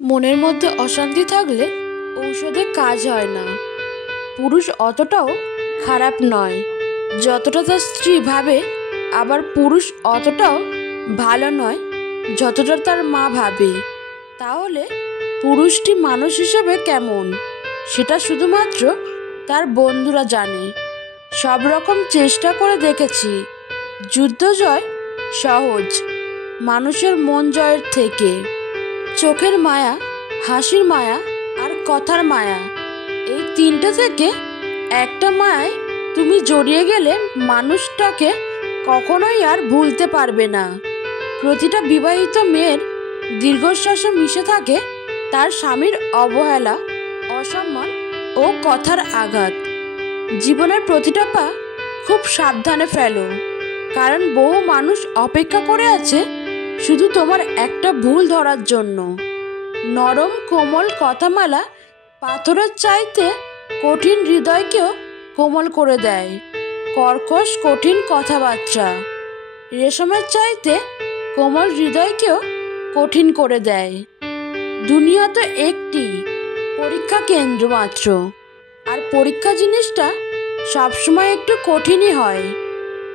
মনের মধ্যে অশান্তি থাকলে ঔষধে কাজ হয় না। পুরুষ অতটাও খারাপ নয় যতটা তার স্ত্রী ভাবে, আবার পুরুষ অতটাও ভালো নয় যতটা তার মা ভাবে। তাহলে পুরুষটি মানুষ হিসেবে কেমন সেটা শুধুমাত্র তার বন্ধুরা জানে। সব রকম চেষ্টা করে দেখেছি, যুদ্ধ জয় সহজ মানুষের মন জয়ের থেকে। চোখের মায়া, হাসির মায়া আর কথার মায়া, এই তিনটে থেকে একটা মায়ায় তুমি জড়িয়ে গেলে মানুষটাকে কখনোই আর ভুলতে পারবে না। প্রতিটা বিবাহিত মেয়ের দীর্ঘশ্বাসে মিশে থাকে তার স্বামীর অবহেলা, অসম্মান ও কথার আঘাত। জীবনের প্রতিটা পা খুব সাবধানে ফেলো, কারণ বহু মানুষ অপেক্ষা করে আছে শুধু তোমার একটা ভুল ধরার জন্য। নরম কোমল কথামালা পাথরের চাইতে কঠিন হৃদয়কেও কোমল করে দেয়। কর্কশ কঠিন কথাবার্তা রেশমের চাইতে কোমল হৃদয়কেও কঠিন করে দেয়। দুনিয়া তো একটি পরীক্ষা কেন্দ্র মাত্র, আর পরীক্ষা জিনিসটা সবসময় একটু কঠিনই হয়।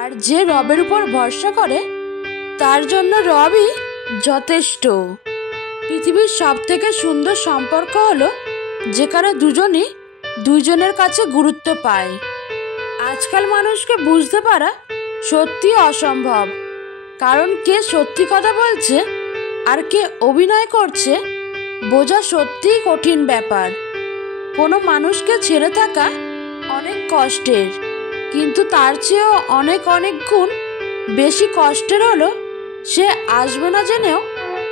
আর যে রবের উপর ভরসা করে তার জন্য রবই যথেষ্ট। পৃথিবীর সব থেকে সুন্দর সম্পর্ক হলো যেখানে দুজনই দুইজনের কাছে গুরুত্ব পায়। আজকাল মানুষকে বুঝতে পারা সত্যি অসম্ভব, কারণ কে সত্যি কথা বলছে আর কে অভিনয় করছে বোঝা সত্যিই কঠিন ব্যাপার। কোনো মানুষকে ছেড়ে থাকা অনেক কষ্টের, কিন্তু তার চেয়েও অনেক অনেক গুণ বেশি কষ্টের হলো সে আসবে না জেনেও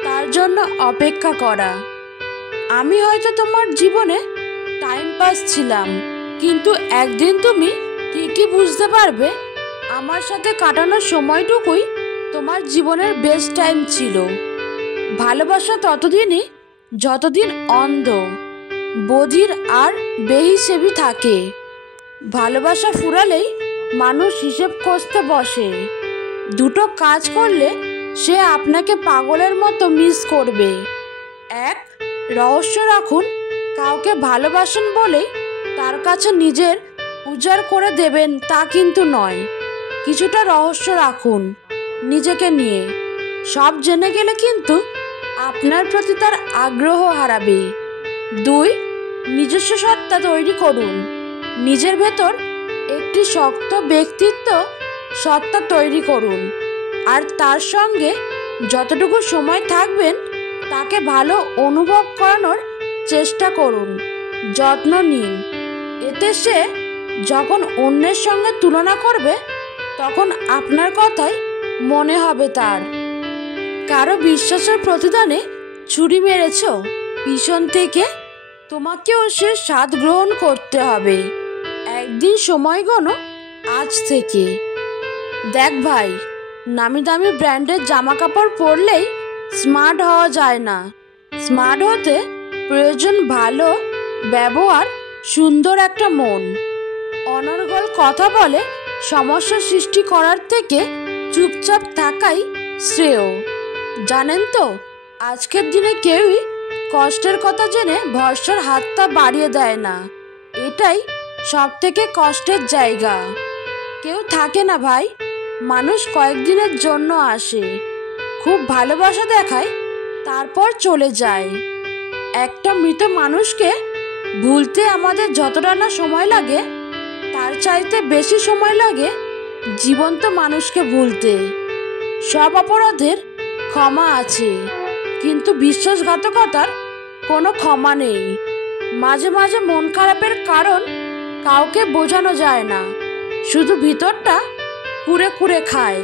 তার জন্য অপেক্ষা করা। আমি হয়তো তোমার জীবনে টাইম পাস ছিলাম, কিন্তু একদিন তুমি ঠিকই বুঝতে পারবে আমার সাথে কাটানো সময়টুকুই তোমার জীবনের বেস্ট টাইম ছিল। ভালোবাসা ততদিনই যতদিন অন্ধ, বধির আর বেহিসেবি থাকে। ভালোবাসা ফুরালেই মানুষ হিসেব কষতে বসে। দুটো কাজ করলে সে আপনাকে পাগলের মতো মিস করবে। এক, রহস্য রাখুন, কাউকে ভালোবাসেন বলেই তার কাছে নিজের উজাড় করে দেবেন তা কিন্তু নয়। কিছুটা রহস্য রাখুন নিজেকে নিয়ে। সব জেনে গেলে কিন্তু আপনার প্রতি তার আগ্রহ হারাবে। দুই, নিজস্ব সত্তা তৈরি করুন। নিজের ভেতর একটি শক্ত ব্যক্তিত্ব সত্তা তৈরি করুন, আর তার সঙ্গে যতটুকু সময় থাকবেন তাকে ভালো অনুভব করানোর চেষ্টা করুন, যত্ন নিন। এতে সে যখন অন্যের সঙ্গে তুলনা করবে তখন আপনার কথাই মনে হবে তার। কারো বিশ্বাসের প্রতিদানে ছুরি মেরেছ পিছন থেকে, তোমাকেও সে স্বাদ গ্রহণ করতে হবে। একদিন সময় গোনো আজ থেকে। দেখ ভাই, নামি দামি ব্র্যান্ডের জামা কাপড় পরলেই স্মার্ট হওয়া যায় না। স্মার্ট হতে প্রয়োজন ভালো ব্যবহার, সুন্দর একটা মন। অনর্গল কথা বলে সমস্যা সৃষ্টি করার থেকে চুপচাপ থাকাই শ্রেয়। জানেন তো, আজকের দিনে কেউই কষ্টের কথা জেনে ভরসার হাতটা বাড়িয়ে দেয় না। এটাই সব থেকে কষ্টের জায়গা। কেউ থাকে না ভাই, মানুষ কয়েকদিনের জন্য আসে, খুব ভালোবাসা দেখায়, তারপর চলে যায়। একটা মৃত মানুষকে ভুলতে আমাদের যতটা না সময় লাগে তার চাইতে বেশি সময় লাগে জীবন্ত মানুষকে ভুলতে। সব অপরাধের ক্ষমা আছে, কিন্তু বিশ্বাসঘাতকতার কোনো ক্ষমা নেই। মাঝে মাঝে মন খারাপের কারণ কাউকে বোঝানো যায় না, শুধু ভিতরটা কুড়ে কুড়ে খায়।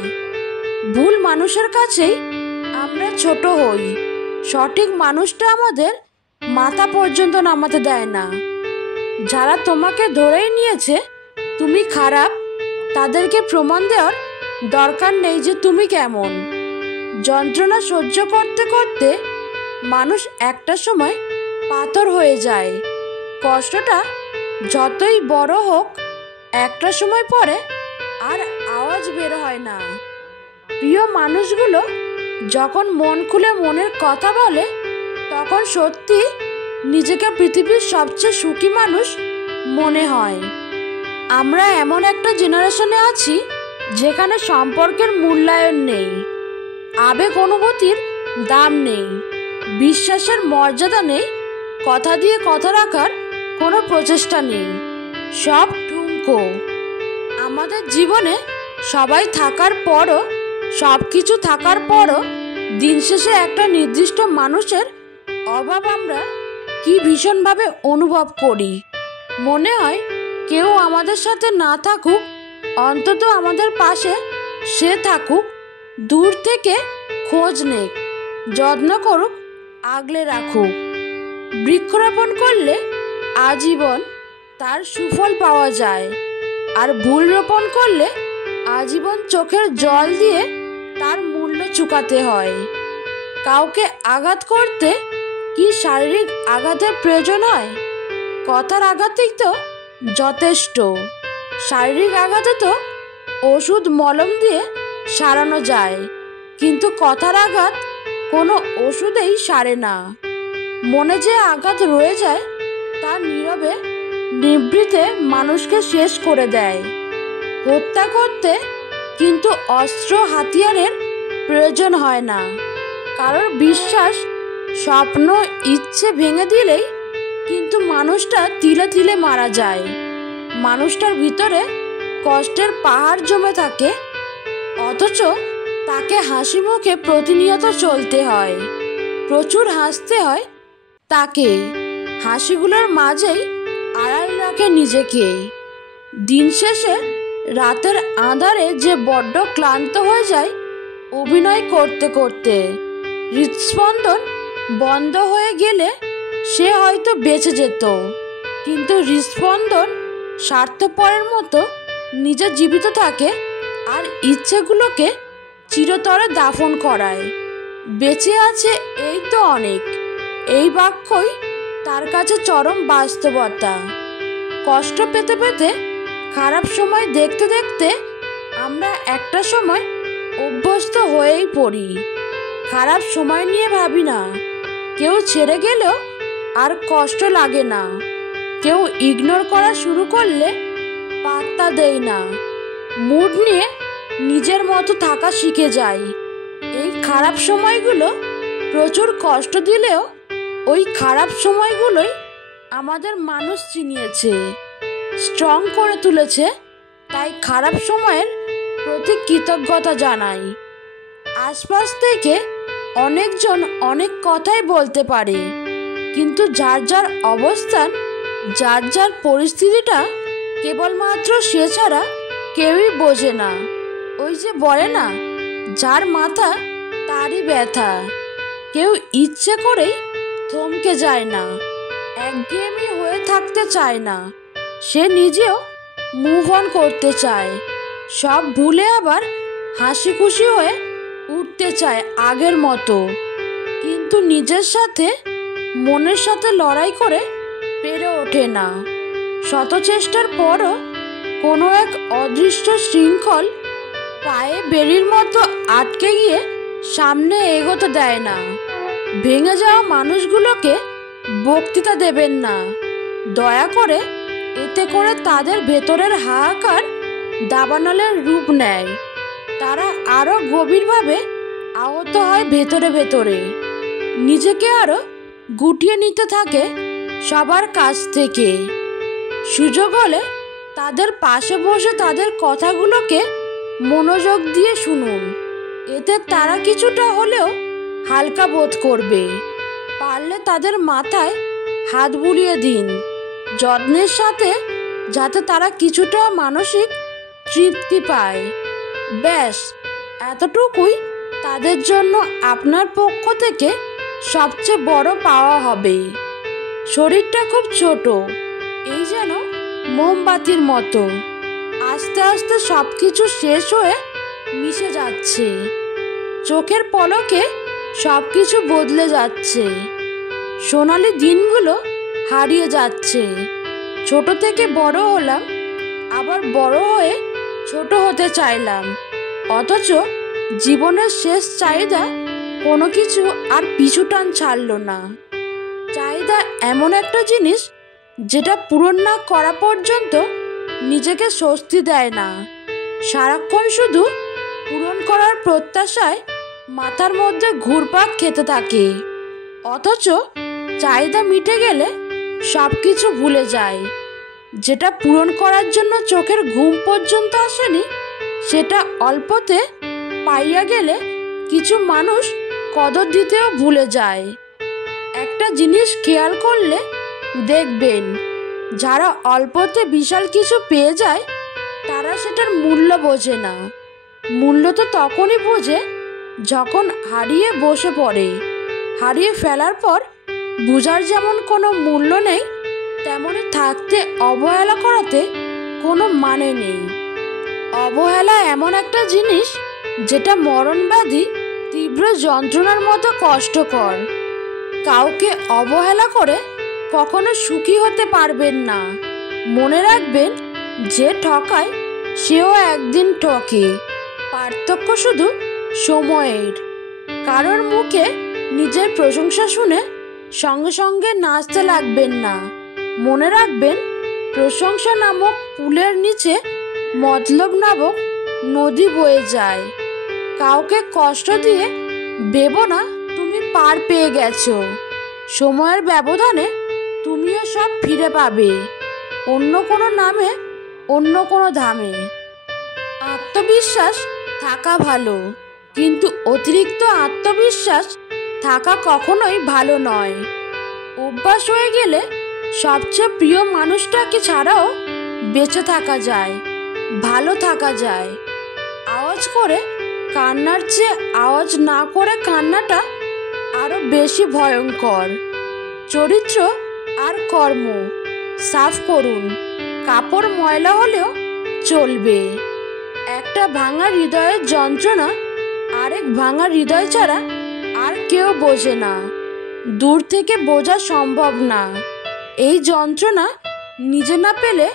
ভুল মানুষের কাছেই আমরা ছোট হই, সঠিক মানুষটা আমাদের মাথা পর্যন্ত নামাতে দেয় না। যারা তোমাকে ধরেই নিয়েছে তুমি খারাপ, তাদেরকে প্রমাণ দেওয়ার দরকার নেই যে তুমি কেমন। যন্ত্রণা সহ্য করতে করতে মানুষ একটা সময় পাথর হয়ে যায়। কষ্টটা যতই বড় হোক একটা সময় পরে আর আওয়াজ বের হয় না। প্রিয় মানুষগুলো যখন মন খুলে মনের কথা বলে তখন সত্যি নিজেকে পৃথিবীর সবচেয়ে সুখী মানুষ মনে হয়। আমরা এমন একটা জেনারেশনে আছি যেখানে সম্পর্কের মূল্যায়ন নেই, আবেগ অনুভূতির দাম নেই, বিশ্বাসের মর্যাদা নেই, কথা দিয়ে কথা রাখার কোনো প্রচেষ্টা নেই, সব ঠুনকো। আমাদের জীবনে সবাই থাকার পরও, সব কিছু থাকার পরও দিন শেষে একটা নির্দিষ্ট মানুষের অভাব আমরা কি ভীষণভাবে অনুভব করি। মনে হয় কেউ আমাদের সাথে না থাকুক, অন্তত আমাদের পাশে সে থাকুক, দূর থেকে খোঁজ নেক, যত্ন করুক, আগলে রাখুক। বৃক্ষরোপণ করলে আজীবন তার সুফল পাওয়া যায়, আর ভুল রোপণ করলে আজীবন চোখের জল দিয়ে তার মূল্য চুকাতে হয়। কাউকে আঘাত করতে কি শারীরিক আঘাতের প্রয়োজন হয়? কথার আঘাতেই তো যথেষ্ট। শারীরিক আঘাতে তো ওষুধ মলম দিয়ে সারানো যায়, কিন্তু কথার আঘাত কোনো ওষুধেই সারে না। মনে যে আঘাত রয়ে যায় তা নীরবে নিভৃতে মানুষকে শেষ করে দেয়। হত্যা করতে কিন্তু অস্ত্র হাতিয়ারের প্রয়োজন হয় না। কারোর বিশ্বাস, স্বপ্ন, ইচ্ছে ভেঙে দিলেই কিন্তু মানুষটা তিলে তিলে মারা যায়। মানুষটার ভিতরে কষ্টের পাহাড় জমে থাকে, অথচ তাকে হাসি মুখে প্রতিনিয়ত চলতে হয়, প্রচুর হাসতে হয় তাকে। হাসিগুলোর মাঝেই আড়াল রাখে নিজেকে। দিন শেষে রাতের আঁধারে যে বড্ড ক্লান্ত হয়ে যায় অভিনয় করতে করতে। হৃদস্পন্দন বন্ধ হয়ে গেলে সে হয়তো বেঁচে যেত, কিন্তু হৃদস্পন্দন স্বার্থপরের মতো নিজে জীবিত থাকে আর ইচ্ছেগুলোকে চিরতরে দাফন করায়। বেঁচে আছে এই তো অনেক, এই বাক্যই তার কাছে চরম বাস্তবতা। কষ্ট পেতে পেতে, খারাপ সময় দেখতে দেখতে আমরা একটা সময় অভ্যস্ত হয়েই পড়ি। খারাপ সময় নিয়ে ভাবি না, কেউ ছেড়ে গেলেও আর কষ্ট লাগে না, কেউ ইগনোর করা শুরু করলে পাত্তা দেই না, মুড নিয়ে নিজের মতো থাকা শিখে যাই। এই খারাপ সময়গুলো প্রচুর কষ্ট দিলেও ওই খারাপ সময়গুলোই আমাদের মানুষ চিনিয়েছে, স্ট্রং করে তুলেছে। তাই খারাপ সময়ের প্রতি কৃতজ্ঞতা জানাই। আশপাশ থেকে অনেকজন অনেক কথাই বলতে পারে, কিন্তু যার যার অবস্থান, যার যার পরিস্থিতিটা কেবলমাত্র সে ছাড়া কেউই বোঝে না। ওই যে বলে না, যার মাথা তারই ব্যথা। কেউ ইচ্ছে করেই থমকে যায় না, একঘেয়েমি হয়ে থাকতে চায় না, সে নিজেও মুভ অন করতে চায়, সব ভুলে আবার হাসি খুশি হয়ে উঠতে চায় আগের মতো। কিন্তু নিজের সাথে, মনের সাথে লড়াই করে পেরে ওঠে না। শত চেষ্টার পরও কোনো এক অদৃশ্য শৃঙ্খল পায়ে বেড়ির মতো আটকে গিয়ে সামনে এগোতে দেয় না। ভেঙে যাওয়া মানুষগুলোকে বক্তৃতা দেবেন না, দয়া করে। এতে করে তাদের ভেতরের হাহাকার দাবানলের রূপ নেয়, তারা আরো গভীরভাবে আহত হয় ভেতরে ভেতরে, নিজেকে আরো গুটিয়ে নিতে থাকে সবার কাছ থেকে। সুযোগ হলে তাদের পাশে বসে তাদের কথাগুলোকে মনোযোগ দিয়ে শুনুন, এতে তারা কিছুটা হলেও হালকা বোধ করবে। পারলে তাদের মাথায় হাত বুলিয়ে দিন যত্নের সাথে, যাতে তারা কিছুটা মানসিক তৃপ্তি পায়। ব্যাস এতটুকুই তাদের জন্য আপনার পক্ষ থেকে সবচেয়ে বড় পাওয়া হবে। শরীরটা খুব ছোট, এই যেন মোমবাতির মতো, আস্তে আস্তে সব কিছু শেষ হয়ে মিশে যাচ্ছে। চোখের পলকে সব কিছু বদলে যাচ্ছে, সোনালি দিনগুলো হারিয়ে যাচ্ছে। ছোট থেকে বড় হলাম, আবার বড় হয়ে ছোট হতে চাইলাম, অথচ জীবনের শেষ চাহিদা কোনো কিছু আর পিছু টান ছাড়ল না। চাহিদা এমন একটা জিনিস যেটা পূরণ না করা পর্যন্ত নিজেকে স্বস্তি দেয় না। সারাক্ষণ শুধু পূরণ করার প্রত্যাশায় মাথার মধ্যে ঘুরপাক খেতে থাকে, অথচ চাহিদা মিটে গেলে সব কিছু ভুলে যায়। যেটা পূরণ করার জন্য চোখের ঘুম পর্যন্ত আসেনি, সেটা অল্পতে পাইয়া গেলে কিছু মানুষ কদর দিতেও ভুলে যায়। একটা জিনিস খেয়াল করলে দেখবেন, যারা অল্পতে বিশাল কিছু পেয়ে যায় তারা সেটার মূল্য বোঝে না। মূল্য তো তখনই বোঝে যখন হারিয়ে বসে পড়ে। হারিয়ে ফেলার পর বোঝার যেমন কোনো মূল্য নেই, তেমনি থাকতে অবহেলা করাতে কোনো মানে নেই। অবহেলা এমন একটা জিনিস যেটা মরণব্যাধি তীব্র যন্ত্রণার মতো কষ্টকর। কাউকে অবহেলা করে কখনো সুখী হতে পারবেন না। মনে রাখবেন, যে ঠকায় সেও একদিন ঠকে। পার্থক্য শুধু সময়ের। কারোর মুখে নিজের প্রশংসা শুনে সঙ্গে সঙ্গে নাচতে লাগবেন না। মনে রাখবেন, প্রশংসা নামক পুলের নিচে মতলব নামক নদী বয়ে যায়। কাউকে কষ্ট দিয়ে ভেবো না তুমি পার পেয়ে গেছো। সময়ের ব্যবধানে তুমিও সব ফিরে পাবে, অন্য কোনো নামে, অন্য কোনো ধামে। আত্মবিশ্বাস থাকা ভালো, কিন্তু অতিরিক্ত আত্মবিশ্বাস থাকা কখনোই ভালো নয়। অভ্যাস হয়ে গেলে সবচেয়ে প্রিয় মানুষটাকে ছাড়াও বেঁচে থাকা যায়, ভালো থাকা যায়। আওয়াজ করে কান্নার চেয়ে আওয়াজ না করে কান্নাটা আরো বেশি ভয়ঙ্কর। চরিত্র আর কর্ম সাফ করুন, কাপড় ময়লা হলেও চলবে। একটা ভাঙা হৃদয়ের যন্ত্রণা আরেক ভাঙা হৃদয় ছাড়া আর কেউ বোঝে না। দূর থেকে বোঝা সম্ভব না। এই যন্ত্রণা নিজে না পেলে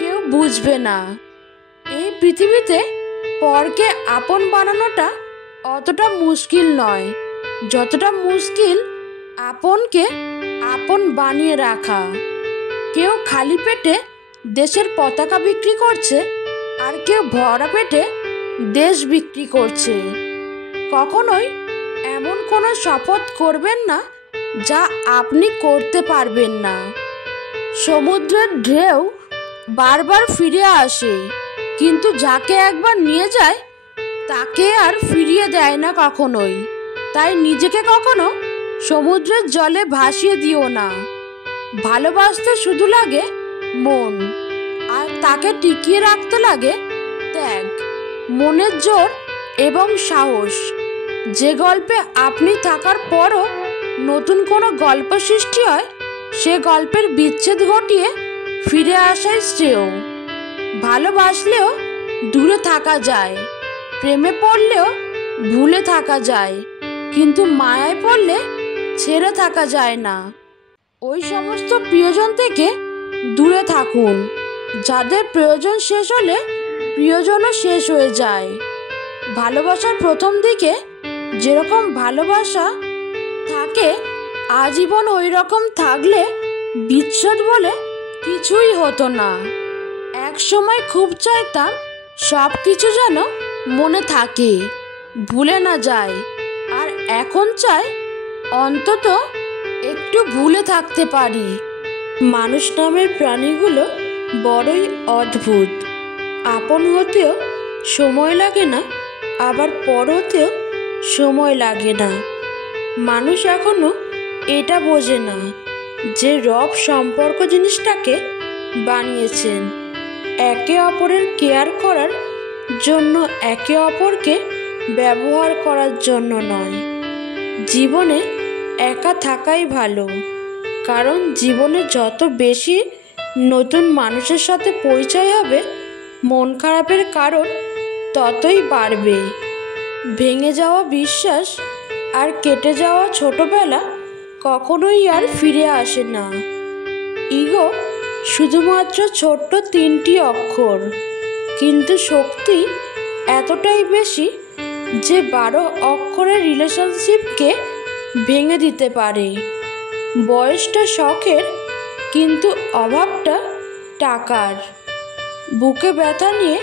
কেউ বুঝবে না। এই পৃথিবীতে পরকে আপন বানানোটা অতটা মুশকিল নয় যতটা মুশকিল আপনকে আপন বানিয়ে রাখা। কেউ খালি পেটে দেশের পতাকা বিক্রি করছে, আর কেউ ভরা পেটে দেশ বিক্রি করছে। কখনোই এমন কোনো শপথ করবেন না যা আপনি করতে পারবেন না। সমুদ্রের ঢেউ বারবার ফিরে আসে, কিন্তু যাকে একবার নিয়ে যায় তাকে আর ফিরিয়ে দেয় না কখনোই। তাই নিজেকে কখনো সমুদ্রের জলে ভাসিয়ে দিও না। ভালোবাসতে শুধু লাগে মন, আর তাকে টিকিয়ে রাখতে লাগে ত্যাগ, মনের জোর এবং সাহস। যে গল্পে আপনি থাকার পরও নতুন কোনো গল্প সৃষ্টি হয়, সে গল্পের বিচ্ছেদ ঘটিয়ে ফিরে আসাই শ্রেয়। ভালোবাসলেও দূরে থাকা যায়, প্রেমে পড়লেও ভুলে থাকা যায়, কিন্তু মায়ায় পড়লে ছেড়ে থাকা যায় না। ওই সমস্ত প্রিয়জন থেকে দূরে থাকুন যাদের প্রয়োজন শেষ হলে প্রিয়জনও শেষ হয়ে যায়। ভালোবাসার প্রথম দিকে যেরকম ভালোবাসা থাকে, আজীবন ওই রকম থাকলে বিচ্ছেদ বলে কিছুই হতো না। এক সময় খুব চাইতাম সব কিছু যেন মনে থাকে, ভুলে না যায়। আর এখন চাই অন্তত একটু ভুলে থাকতে পারি। মানুষ নামের প্রাণীগুলো বড়ই অদ্ভুত। আপন হতেও সময় লাগে না, আবার পর হতেও সময় লাগে না। মানুষ এখনো এটা বোঝে না যে রব সম্পর্ক জিনিসটাকে বানিয়েছেন একে অপরের কেয়ার করার জন্য, একে অপরকে ব্যবহার করার জন্য নয়। জীবনে একা থাকাই ভালো, কারণ জীবনে যত বেশি নতুন মানুষের সাথে পরিচয় হবে, মন খারাপের কারণ ততই বাড়বে। ভেঙে যাওয়া বিশ্বাস আর কেটে যাওয়া ছোটবেলা কখনোই আর ফিরে আসে না। ইগো শুধুমাত্র ছোট্ট 3টি অক্ষর, কিন্তু শক্তি এতটাই বেশি যে 12 অক্ষরের রিলেশনশিপকে ভেঙে দিতে পারে। বয়সটা শখের, কিন্তু অভাবটা টাকার। বুকে ব্যথা নিয়ে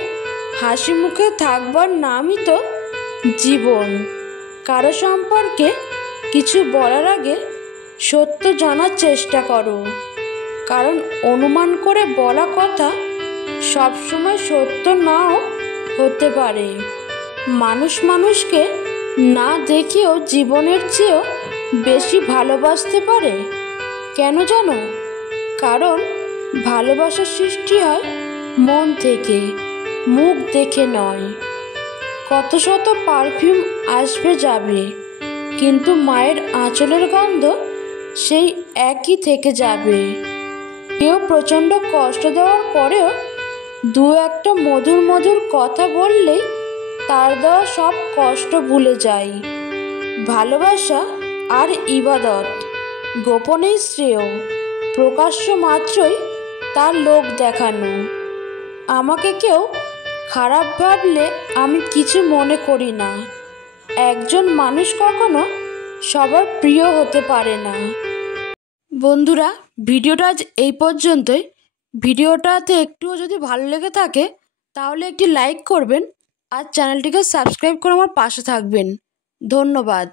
হাসি মুখে থাকবার নামই তো জীবন। কারো সম্পর্কে কিছু বলার আগে সত্য জানার চেষ্টা করো, কারণ অনুমান করে বলা কথা সবসময় সত্য নাও হতে পারে। মানুষ মানুষকে না দেখেও জীবনের চেয়েও বেশি ভালোবাসতে পারে। কেন জানো? কারণ ভালোবাসার সৃষ্টি হয় মন থেকে, মুখ দেখে নয়। কত শত পারফিউম আসবে যাবে, কিন্তু মায়ের আঁচলের গন্ধ সেই একই থেকে যাবে। কেউ প্রচণ্ড কষ্ট দেওয়ার পরেও দু একটা মধুর মধুর কথা বললেই তার দেওয়া সব কষ্ট ভুলে যায়। ভালোবাসা আর ইবাদত গোপনেই শ্রেয়, প্রকাশ্য মাত্রই তার লোক দেখানো। আমাকে কেউ খারাপ ভাবলে আমি কিছু মনে করি না। একজন মানুষ কখনো সবার প্রিয় হতে পারে না। বন্ধুরা, ভিডিওটা আজ এই পর্যন্তই। ভিডিওটাতে একটুও যদি ভালো লেগে থাকে তাহলে একটি লাইক করবেন আর চ্যানেলটিকে সাবস্ক্রাইব করে আমার পাশে থাকবেন। ধন্যবাদ।